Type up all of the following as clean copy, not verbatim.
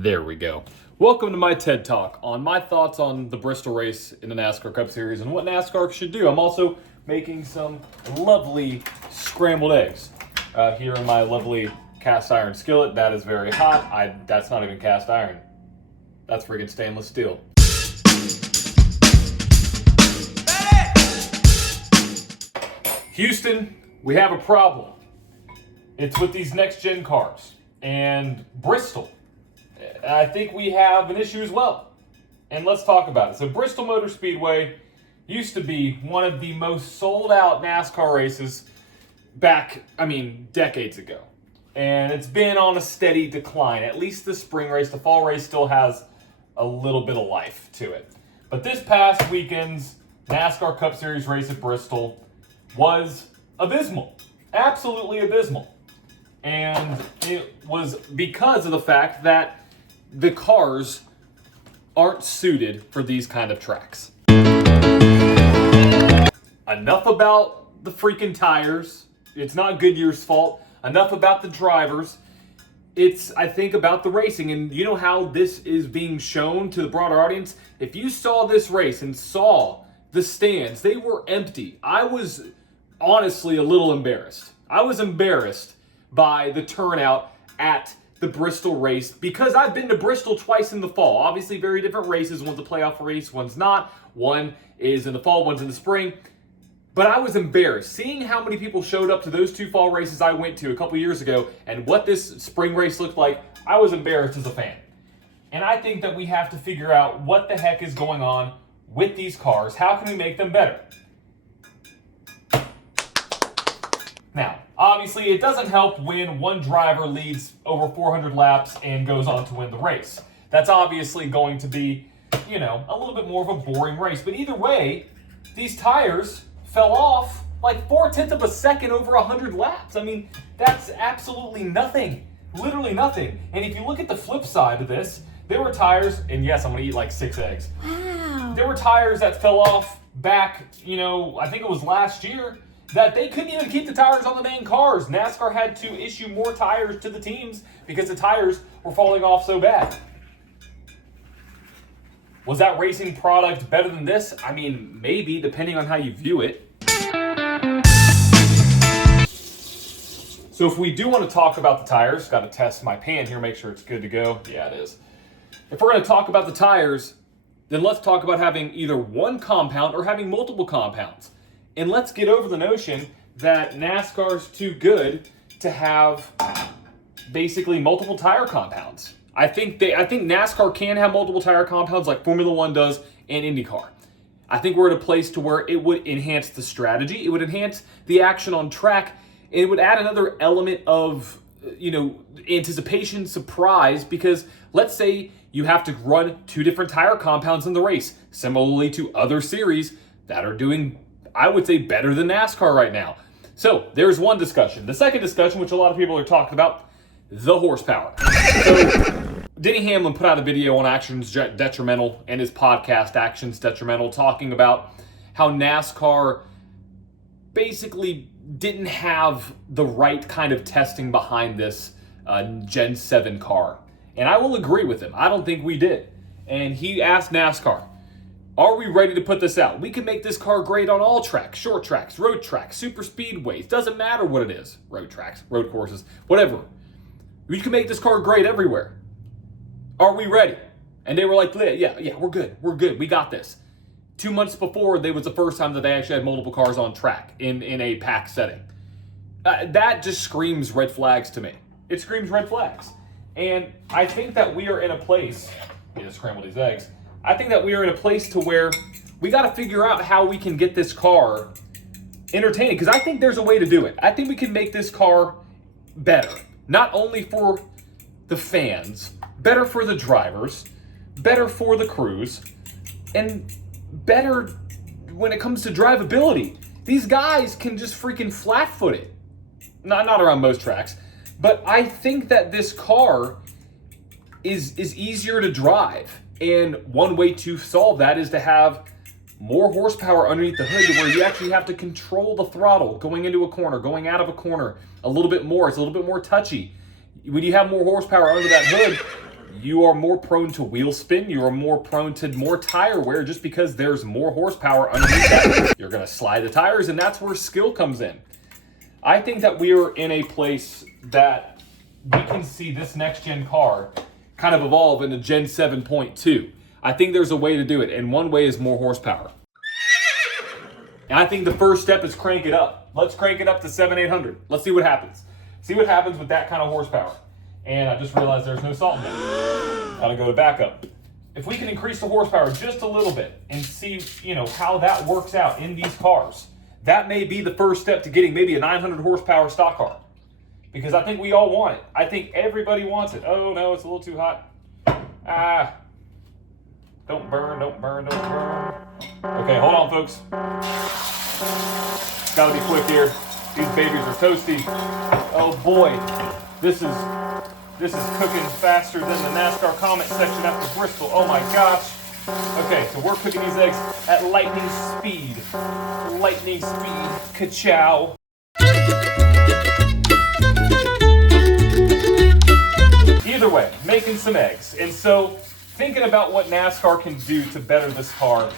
There we go. Welcome to my TED Talk on my thoughts on the Bristol race in the NASCAR Cup Series and what NASCAR should do. I'm also making some lovely scrambled eggs here in my lovely cast iron skillet. That is very hot. That's not even cast iron. That's friggin' stainless steel. Houston, we have a problem. It's with these next-gen cars. And Bristol, I think we have an issue as well. And let's talk about it. So Bristol Motor Speedway used to be one of the most sold-out NASCAR races back, decades ago. And it's been on a steady decline. At least the spring race. The fall race still has a little bit of life to it. But this past weekend's NASCAR Cup Series race at Bristol was abysmal. Absolutely abysmal. And it was because of the fact that the cars aren't suited for these kind of tracks. Enough about the freaking tires. It's not Goodyear's fault. Enough about the drivers. It's, I think, about the racing. And you know how this is being shown to the broader audience? If you saw this race and saw the stands, they were empty. I was honestly a little embarrassed. I was embarrassed by the turnout at the Bristol race because I've been to Bristol twice in the fall. Obviously very different races. One's a playoff race, one's not. One is in the fall, one's in the spring. But I was embarrassed seeing how many people showed up to those two fall races I went to a couple years ago and what this spring race looked like. I was embarrassed as a fan. And I think that we have to figure out what the heck is going on with these cars. How can we make them better? Now, obviously, it doesn't help when one driver leads over 400 laps and goes on to win the race. That's obviously going to be, a little bit more of a boring race. But either way, these tires fell off like 0.4 of a second over 100 laps. That's absolutely nothing. Literally nothing. And if you look at the flip side of this, there were tires, and yes, I'm going to eat like 6 eggs. Wow. There were tires that fell off back, I think it was last year, that they couldn't even keep the tires on the dang cars. NASCAR had to issue more tires to the teams because the tires were falling off so bad. Was that racing product better than this? Maybe, depending on how you view it. So if we do want to talk about the tires, got to test my pan here, make sure it's good to go. Yeah, it is. If we're going to talk about the tires, then let's talk about having either one compound or having multiple compounds. And let's get over the notion that NASCAR's too good to have basically multiple tire compounds. I think NASCAR can have multiple tire compounds like Formula One does and IndyCar. I think we're at a place to where it would enhance the strategy, it would enhance the action on track, and it would add another element of, anticipation, surprise, because let's say you have to run 2 different tire compounds in the race, similarly to other series that are doing, I would say, better than NASCAR right now. So there's one discussion. The second discussion, which a lot of people are talking about, the horsepower. So Denny Hamlin put out a video on Actions Detrimental and his podcast Actions Detrimental talking about how NASCAR basically didn't have the right kind of testing behind this Gen 7 car. And I will agree with him. I don't think we did. And he asked NASCAR, are we ready to put this out? We can make this car great on all tracks, short tracks, road tracks, super speedways. Doesn't matter what it is. Road tracks, road courses, whatever. We can make this car great everywhere. Are we ready? And they were like, yeah, we're good. We're good. We got this. 2 months before, it was the first time that they actually had multiple cars on track in a pack setting. That just screams red flags to me. It screams red flags. And I think that we are in a place, we just scrambled these eggs, I think that we are in a place to where we got to figure out how we can get this car entertaining, because I think there's a way to do it. I think we can make this car better, not only for the fans, better for the drivers, better for the crews, and better when it comes to drivability. These guys can just freaking flat-foot it. Not around most tracks, but I think that this car is easier to drive. And one way to solve that is to have more horsepower underneath the hood to where you actually have to control the throttle going into a corner, going out of a corner a little bit more. It's a little bit more touchy. When you have more horsepower under that hood, you are more prone to wheel spin. You are more prone to more tire wear just because there's more horsepower underneath that. You're going to slide the tires, and that's where skill comes in. I think that we are in a place that we can see this next-gen car kind of evolve into Gen 7.2. I think there's a way to do it, and one way is more horsepower. And I think the first step is crank it up. Let's crank it up to 7,800. Let's see what happens. See what happens with that kind of horsepower. And I just realized there's no salt in it. Gotta go to backup. If we can increase the horsepower just a little bit and see, how that works out in these cars, that may be the first step to getting maybe a 900 horsepower stock car. Because I think we all want it. I think everybody wants it. Oh no, it's a little too hot. Don't burn, don't burn, don't burn. Okay, hold on, folks. Gotta be quick here. These babies are toasty. Oh boy, this is cooking faster than the NASCAR comment section after Bristol. Oh my gosh. Okay, so we're cooking these eggs at lightning speed. Lightning speed. Ka-chow. Either way, making some eggs. And so, thinking about what NASCAR can do to better this car,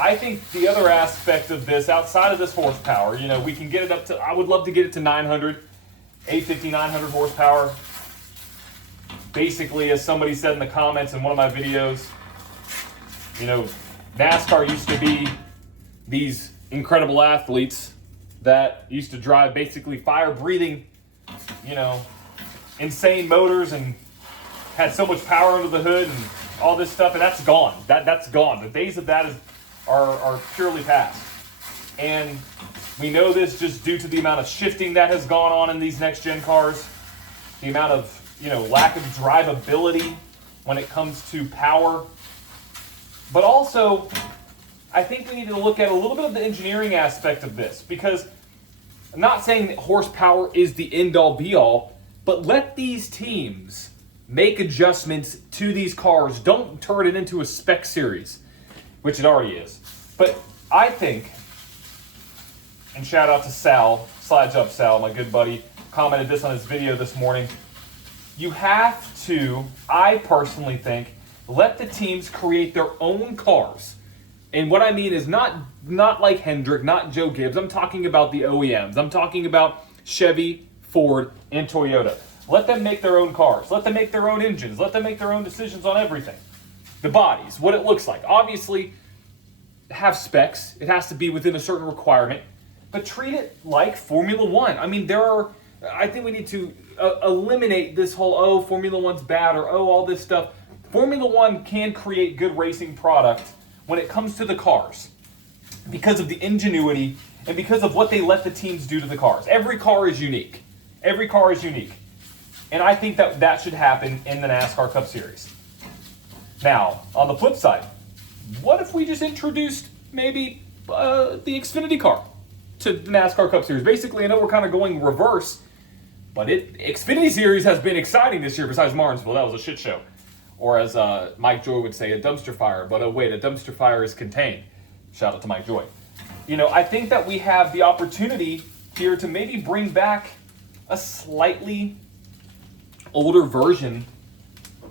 I think the other aspect of this, outside of this horsepower, we can get it up to, I would love to get it to 900, 850, 900 horsepower. Basically, as somebody said in the comments in one of my videos, NASCAR used to be these incredible athletes that used to drive basically fire-breathing, insane motors and had so much power under the hood and all this stuff, and that's gone. That's gone. The days of that are purely past. And we know this just due to the amount of shifting that has gone on in these next-gen cars, the amount of lack of drivability when it comes to power. But also, I think we need to look at a little bit of the engineering aspect of this, because I'm not saying that horsepower is the end-all be-all, but let these teams make adjustments to these cars. Don't turn it into a spec series, which it already is. But I think, and shout out to Sal, Slide Job Sal, my good buddy, commented this on his video this morning. You have to, I personally think, let the teams create their own cars. And what I mean is not like Hendrick, not Joe Gibbs. I'm talking about the OEMs. I'm talking about Chevy, Ford, and Toyota. Let them make their own cars. Let them make their own engines. Let them make their own decisions on everything. The bodies, what it looks like. Obviously, have specs. It has to be within a certain requirement. But treat it like Formula One. I mean, I think we need to eliminate this whole, Formula One's bad, or all this stuff. Formula One can create good racing product when it comes to the cars because of the ingenuity and because of what they let the teams do to the cars. Every car is unique. Every car is unique. And I think that should happen in the NASCAR Cup Series. Now, on the flip side, what if we just introduced maybe the Xfinity car to the NASCAR Cup Series? Basically, I know we're kind of going reverse, but Xfinity Series has been exciting this year besides Martinsville. That was a shit show. Or as Mike Joy would say, a dumpster fire. But oh wait, a dumpster fire is contained. Shout out to Mike Joy. I think that we have the opportunity here to maybe bring back a slightly older version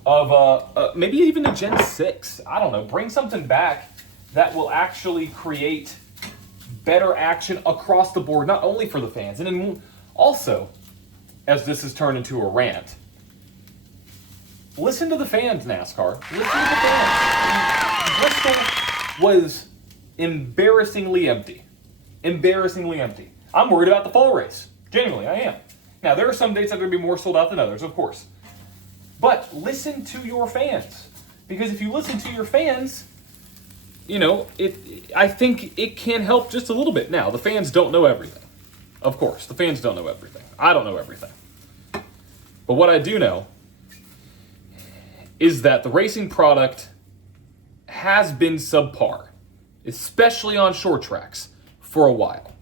of maybe even a Gen 6. I don't know. Bring something back that will actually create better action across the board, not only for the fans. And then also, as this has turned into a rant, listen to the fans, NASCAR. Listen to the fans. Bristol was embarrassingly empty. Embarrassingly empty. I'm worried about the fall race. Genuinely, I am. Now, there are some dates that are going to be more sold out than others, of course. But listen to your fans. Because if you listen to your fans, I think it can help just a little bit. Now, the fans don't know everything. Of course, the fans don't know everything. I don't know everything. But what I do know is that the racing product has been subpar, especially on short tracks, for a while.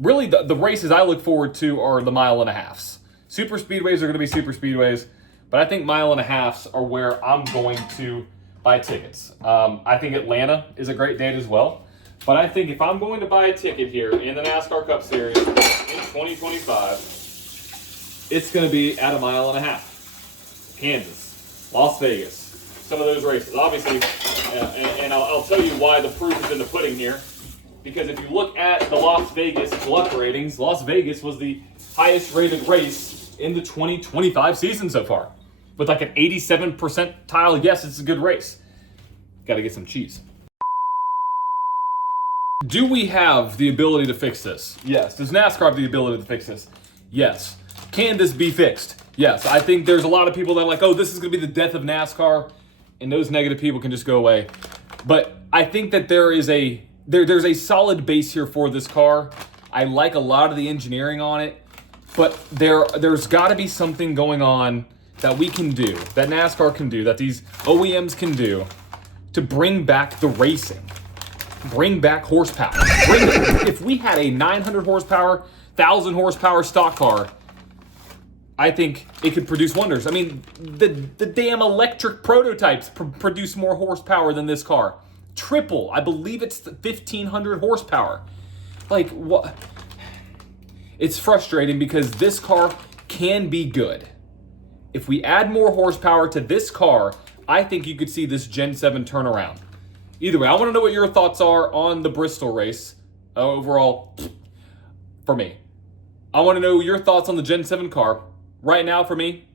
Really, the races I look forward to are the mile and a halves. Super speedways are going to be super speedways, but I think mile and a halves are where I'm going to buy tickets. I think Atlanta is a great date as well, but I think if I'm going to buy a ticket here in the NASCAR Cup Series in 2025, it's going to be at a mile and a half. Kansas, Las Vegas, some of those races. Obviously, and I'll tell you why the proof is in the pudding here. Because if you look at the Las Vegas luck ratings, Las Vegas was the highest rated race in the 2025 season so far. With like an 87 percentile, yes, it's a good race. Got to get some cheese. Do we have the ability to fix this? Yes. Does NASCAR have the ability to fix this? Yes. Can this be fixed? Yes. I think there's a lot of people that are like, oh, this is going to be the death of NASCAR, and those negative people can just go away. But I think that there's a solid base here for this car. I like a lot of the engineering on it, but there's got to be something going on that we can do, that NASCAR can do, that these OEMs can do to bring back the racing. Bring back horsepower. If we had a 900 horsepower, 1,000 horsepower stock car, I think it could produce wonders. I mean, the damn electric prototypes produce more horsepower than this car. Triple. I believe it's 1,500 horsepower. Like, what? It's frustrating because this car can be good. If we add more horsepower to this car, I think you could see this Gen 7 turnaround. Either way, I want to know what your thoughts are on the Bristol race. Overall, for me. I want to know your thoughts on the Gen 7 car. Right now, for me,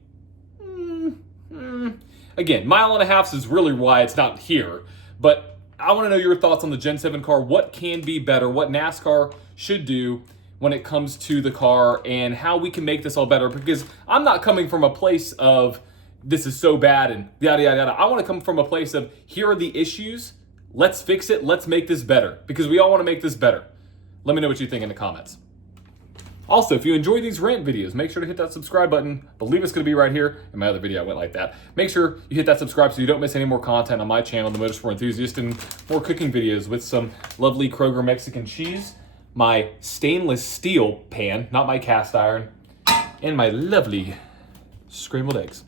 again, 1.5 miles is really why it's not here. But I want to know your thoughts on the Gen 7 car. What can be better? What NASCAR should do when it comes to the car and how we can make this all better. Because I'm not coming from a place of this is so bad and yada, yada, yada. I want to come from a place of here are the issues. Let's fix it. Let's make this better because we all want to make this better. Let me know what you think in the comments. Also, if you enjoy these rant videos, make sure to hit that subscribe button. I believe it's going to be right here. In my other video, I went like that. Make sure you hit that subscribe so you don't miss any more content on my channel, The Motorsport Enthusiast, and more cooking videos with some lovely Kroger Mexican cheese, my stainless steel pan, not my cast iron, and my lovely scrambled eggs.